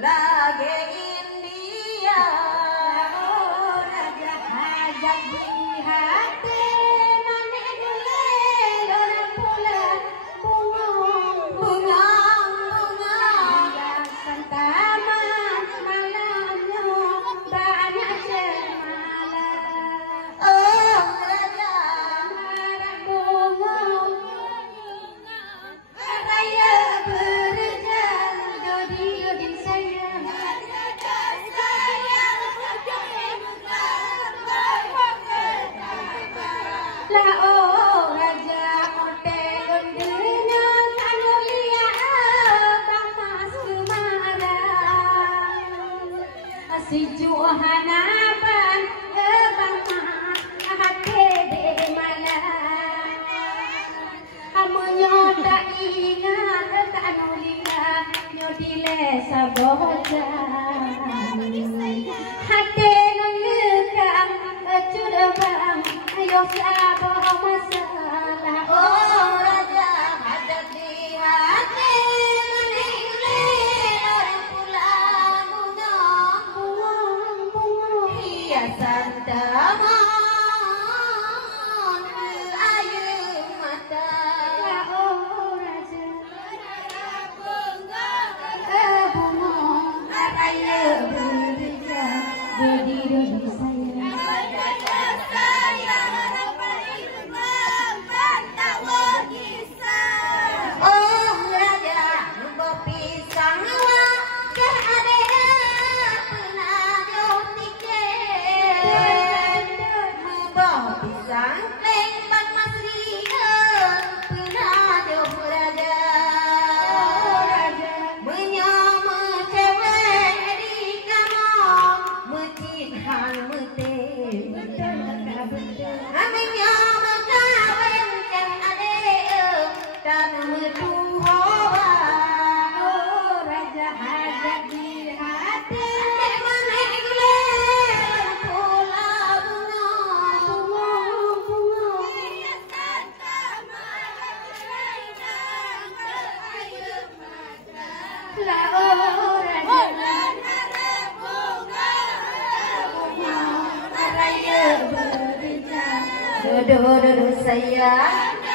lagi India. Oh raja hajat di hati manik gulai orang pula bunga hiasan taman malamnya banyak cemala. Oh raja marah bunga raya berjalan dodi sayang lah oh raja hotel gondenya kanu liat tamas kemarang si juhanaban bang hati de malam amunyo tak ingat kanu liat nyodile sabojan hati nangkang curang ayo sabar masalah. Oh raja hajat di hati manik orang pula bunga hiasan taman ayu mata. Oh raja bunga raya berjalan dodi sayang. Oh raja berpisang ke ada pernah jotiket berpisang lembang masri pernah jauh raja menyama cewek di kamar mencit hal metin menyama kawan kan ada dan metuhoa. Oh raja hajat di hati manik gulai pula bunga hiasan taman lah oh raja bunga raya berjalan dodo sayang.